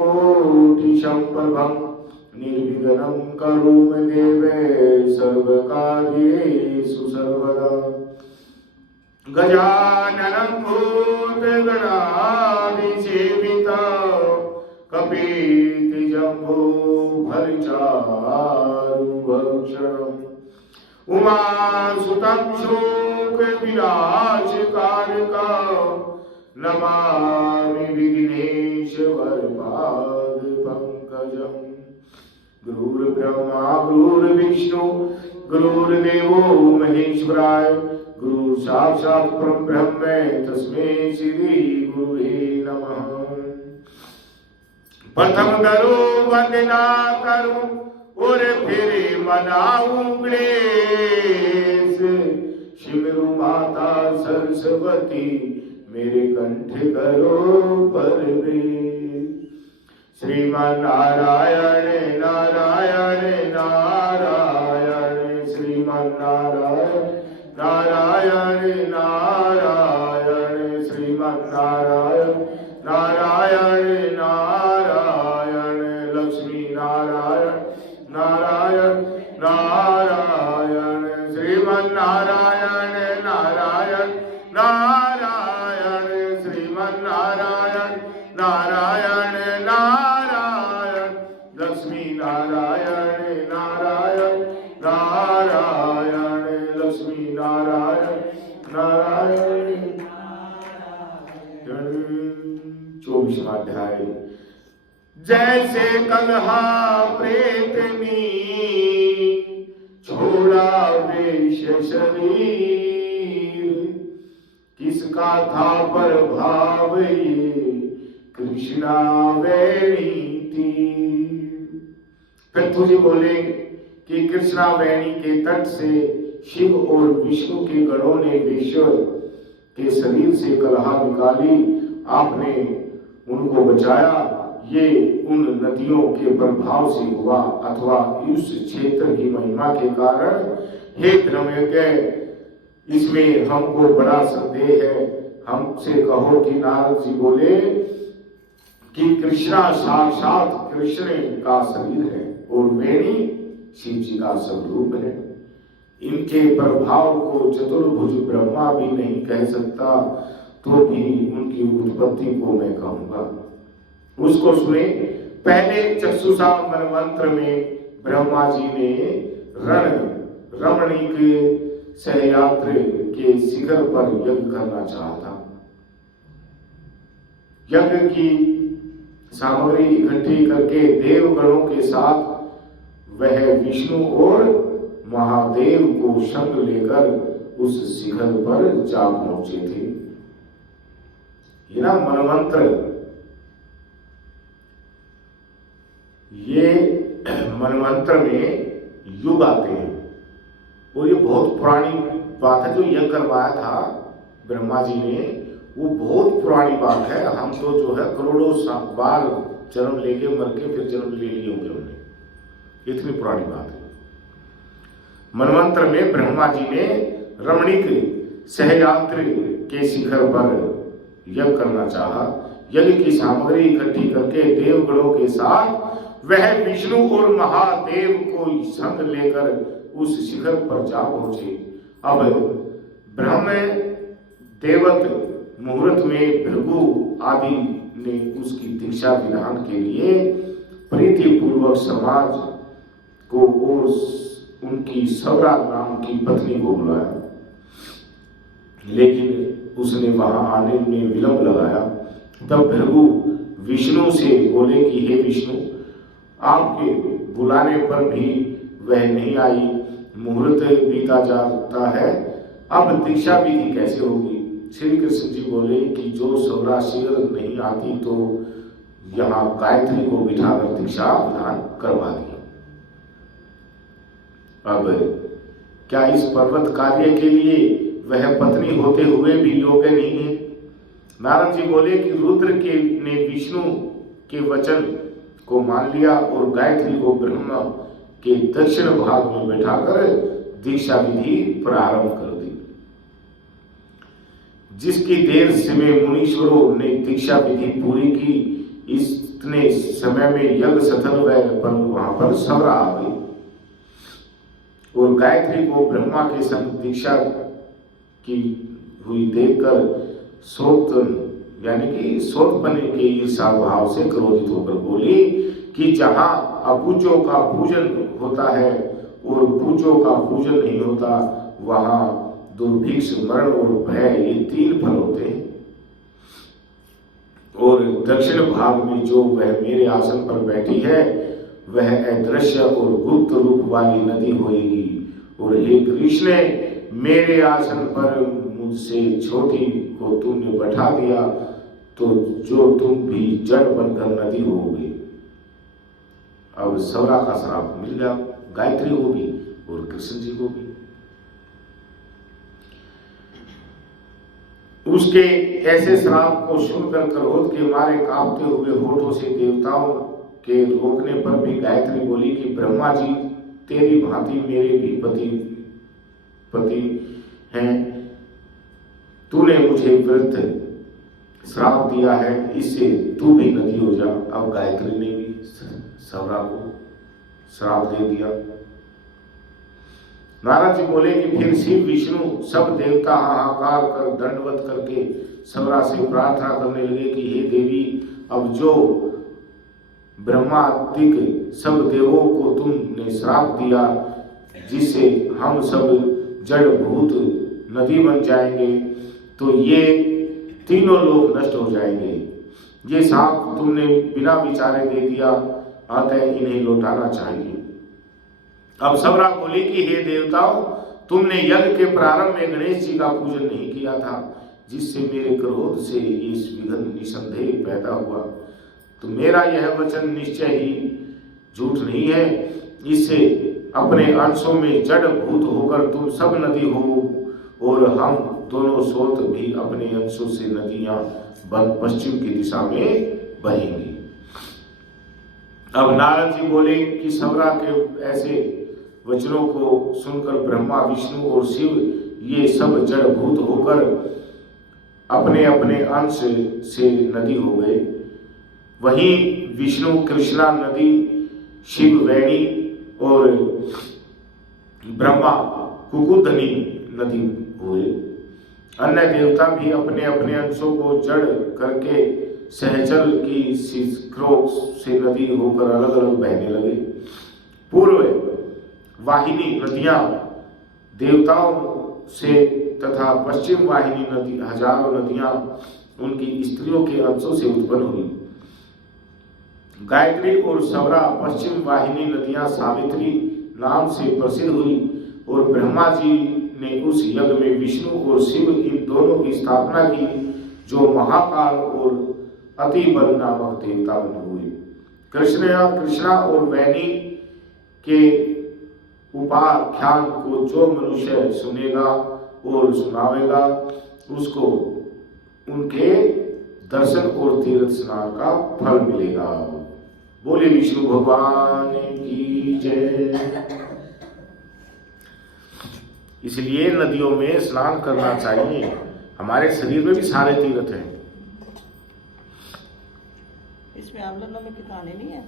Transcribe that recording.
कोटि संप्रभं निर्विघ्नं करोमि देवे सर्वकार्येषु सर्वदा। गजाननं भूतगणाधिसेवितं कपीति जम्बूफलचारुभक्षणम् उमासुतं शोकविनाशकारकं नमामि विघ्नेश्वरपादपङ्कजम्। गुरुर्ब्रह्मा गुरुर्विष्णु गुरुर्देवो महेश्वराय गुरु साक्षात् परब्रह्म तस्मै श्री गुरुवे नमः। प्रथम करो वंदना करो और फिर मनाऊं गणेश। शिवरु माता सरस्वती मेरे कंठ करो परवेश। श्रीमान नारायण नारायण नारायण श्रीमान नारायण नारायण नारायण श्रीमान नारायण नारायण नारायण लक्ष्मी नारायण नारायण नारायण श्रीमान नारायण नारायण नारायण श्रीमान नारायण नारायण नारायण लक्ष्मी नारायण नारायण नारायण लक्ष्मी नारायण नारायण। 24वां अध्याय। जैसे कलहा प्रेतनी छोड़ा वेश शरीर किसका था प्रभाव ये कृष्णा वेणी तीर। फिर तुझे बोले कि कृष्णा वेणी के तट से शिव और विष्णु के गणों ने वेश्वर के शरीर से कलहा निकाली, आपने उनको बचाया। ये उन नदियों के प्रभाव से हुआ अथवा उस क्षेत्र की महिमा के कारण। हे धर्मज्ञ, इसमें हमको बड़ा संदेह है। हमसे कहो कि नारद जी बोले कि कृष्णा साक्षात कृष्ण का शरीर है और वेणी शिव जी का स्वरूप है। इनके प्रभाव को चतुर्भुज ब्रह्मा भी नहीं कह सकता, तो भी उनकी उत्पत्ति को मैं कहूंगा। उसको सुने। पहले चक्षुषा मनवंत्र में ब्रह्मा जी ने रमणीक सहयात्री के शिखर पर यज्ञ करना चाहा था। यज्ञ की सामग्री इकट्ठी करके देवगणों के साथ वह विष्णु और महादेव को संग लेकर उस शिखर पर जा पहुंचे थे। ये ना मनवंत्र, ये मनवंत्र में युग आते हैं और ये बहुत पुरानी बात है। जो यज्ञ करवाया था ब्रह्मा जी ने, वो बहुत पुरानी बात है। हम तो जो है करोड़ों बार जन्म लेके मर के फिर जन्म ले लिए होंगे हमने, इतनी पुरानी बात है। मनवंत्र में ब्रह्मा जी ने रमणीक सहयात्री के शिखर पर यज्ञ करना चाहा। यज्ञ की सामग्री इकट्ठी करके देवगणों के साथ वह विष्णु और महादेव को संग लेकर उस शिखर पर जा पहुंचे। अब ब्रह्म देवत मुहूर्त में भृगु आदि ने उसकी दीक्षा विधान के लिए प्रीति पूर्वक समाज को और उनकी सौरा नाम की पत्नी को बुलाया, लेकिन उसने वहां आने में विलंब लगाया। तब भृगु विष्णु से बोले कि हे विष्णु, आपके बुलाने पर भी वह नहीं आई, मुहूर्त बीता जाता है, अब दीक्षा विधि कैसे होगी। श्री कृष्ण जी बोले कि जो सौरा शीघ्र नहीं आती तो यहाँ गायत्री को बिठाकर दीक्षा विधान करवा दिया। अब क्या इस पर्वत कार्य के लिए वह पत्नी होते हुए भी योग्य नहीं है। नारद जी बोले कि रुद्र के ने विष्णु के वचन को मान लिया और गायत्री को ब्रह्मा के दक्षिण भाग में बैठाकर दीक्षा विधि प्रारंभ कर दी। जिसकी देर से में मुनीश्वरों ने दीक्षा विधि पूरी की, इस उतने समय में यज्ञ सथल पर वहां पर सवरा आ गई और गायत्री को ब्रह्मा के संग दीक्षा की हुई देखकर सोतन यानी कि सोतपने के ईर्षा भाव से क्रोधित होकर बोली कि जहां अपूजों का पूजन होता है और पूजों का पूजन नहीं होता वहां दुर्भिक्ष मरण और भय ये 3 फल होते हैं। और दक्षिण भाग में जो वह मेरे आसन पर बैठी है वह अदृश्य और गुप्त रूप वाली नदी होएगी। और हे कृष्ण, मेरे आसन पर मुझसे छोटी को तुमने बैठा दिया तो जो तुम भी जड़ बनकर नदी होगे। अब सवरा का श्राप मिल गया गायत्री को भी और कृष्ण जी को भी। उसके ऐसे श्राप को सुनकर क्रोध के मारे कांपते हुए होठों से देवताओं के रोकने पर भी गायत्री बोली कि ब्रह्मा जी, तेरी भांति मेरे भी पति हैं, तूने मुझे विरुद्ध श्राप दिया है, इससे तू भी नदी हो जा। अब गायत्री ने भी सवरा को श्राप दे दिया। नारद जी बोले कि फिर शिव विष्णु सब देवता हाहाकार कर दंडवत करके सवरा से प्रार्थना करने लगे कि हे देवी, अब जो ब्रह्मादिक सब देवों को तुमने श्राप दिया जिससे हम सब जड़ भूत नदी बन जाएंगे, तो ये तीनों लोग नष्ट हो जाएंगे। ये सांप तुमने बिना विचारे दे दिया, अतः इन्हें लौटाना चाहिए। अब सवरा बोली कि हे देवताओं, तुमने यज्ञ के प्रारंभ में गणेश जी का पूजन नहीं किया था, जिससे मेरे क्रोध से इस विघ्न निसंदेह पैदा हुआ। तो मेरा यह वचन निश्चय ही झूठ नहीं है। इससे अपने अंशों में जड़ भूत होकर तुम सब नदी हो और हम दोनों सोत भी अपने अंशों से नदियां पश्चिम की दिशा में बहेंगी। अब नारद जी बोले कि सवरा के ऐसे वचनों को सुनकर ब्रह्मा विष्णु और शिव ये सब जड़ भूत होकर अपने अपने अंश से नदी हो गए। वहीं विष्णु कृष्णा नदी, शिव वेणी और ब्रह्मा कुकुधनी नदी हुए। अन्य देवता भी अपने अपने अंशों को जड़ करके सहजल की शिखरों से नदी होकर अलग अलग बहने लगे। पूर्व वाहिनी नदियां देवताओं से तथा पश्चिम वाहिनी नदी हजारों नदियां उनकी स्त्रियों के अंशों से उत्पन्न हुई। गायत्री और सवरा पश्चिम वाहिनी नदियां सावित्री नाम से प्रसिद्ध हुई और ब्रह्मा जी ने उस यज्ञ में विष्णु और शिव इन दोनों की स्थापना की, जो महाकाल और अति बल नामक देवता बने हुए। कृष्णा और वैनी के उपाख्यान को जो मनुष्य सुनेगा और सुनावेगा उसको उनके दर्शन और तीर्थ स्नान का फल मिलेगा। बोले विष्णु भगवान की जय। इसलिए नदियों में स्नान करना चाहिए। हमारे शरीर में भी सारे तीर्थ हैं। इसमें आमला नमक की कहानी नहीं है।